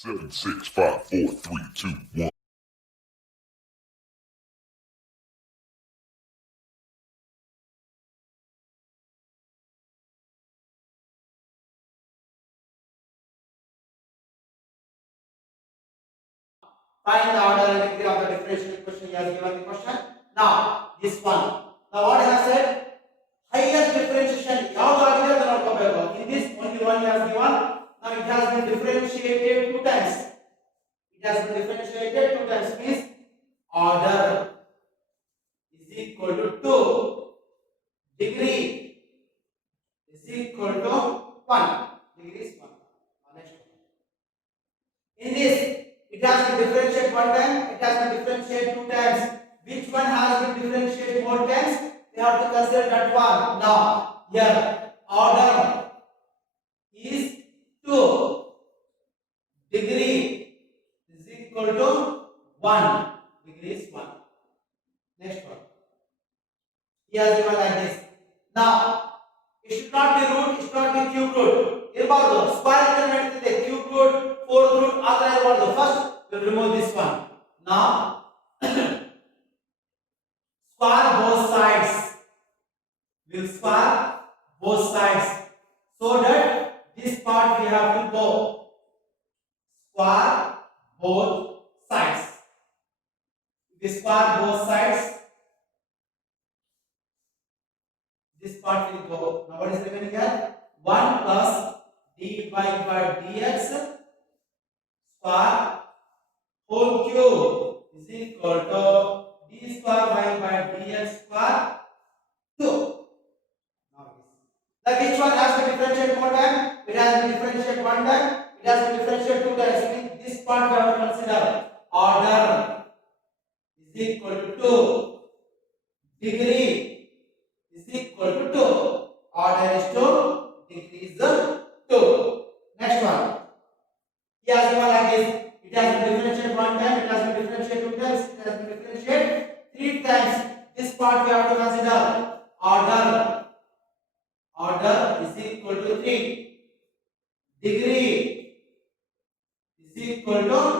Seven, six, five, four, three, two, one. Find the order and degree of the differential equation. He has given the question. Now, this one. Now, what he has said? Highest differentiation. In this, only one he has given. Now, it has been differentiated two times. It has been differentiated two times. Means order is equal to 2. Degree is equal to 1. Degree is 1. Next one. In this, it has been differentiated one time, it has been differentiated two times. Which one has been differentiated more times? We have to consider that one. Now, here, order is 2. Degree is equal to 1. Degree is 1. Next one. He has given like this. Now, it should not be root, it should not be cube root. Irbardo, square element is cube root, fourth root, other irbardo. First, we will remove this one. Now, square both sides. We will square both sides. So that this part we have to go. Square both sides. We square both sides. This part will go. Now what is remaining here? 1 plus dy by dx square whole cube is equal to d square by dx square 2. Now which one has to differentiate more time? It has to differentiate one time. It has to differentiate two times. Means this part we have to consider. Order is equal to 2. Degree is equal to 2. Order is 2. Degree is 2. Next one. He has given like this. It has been differentiated one time. It has been differentiated two times. It has been differentiated three times. This part we have to consider. Order is equal to 3. Degree is equal to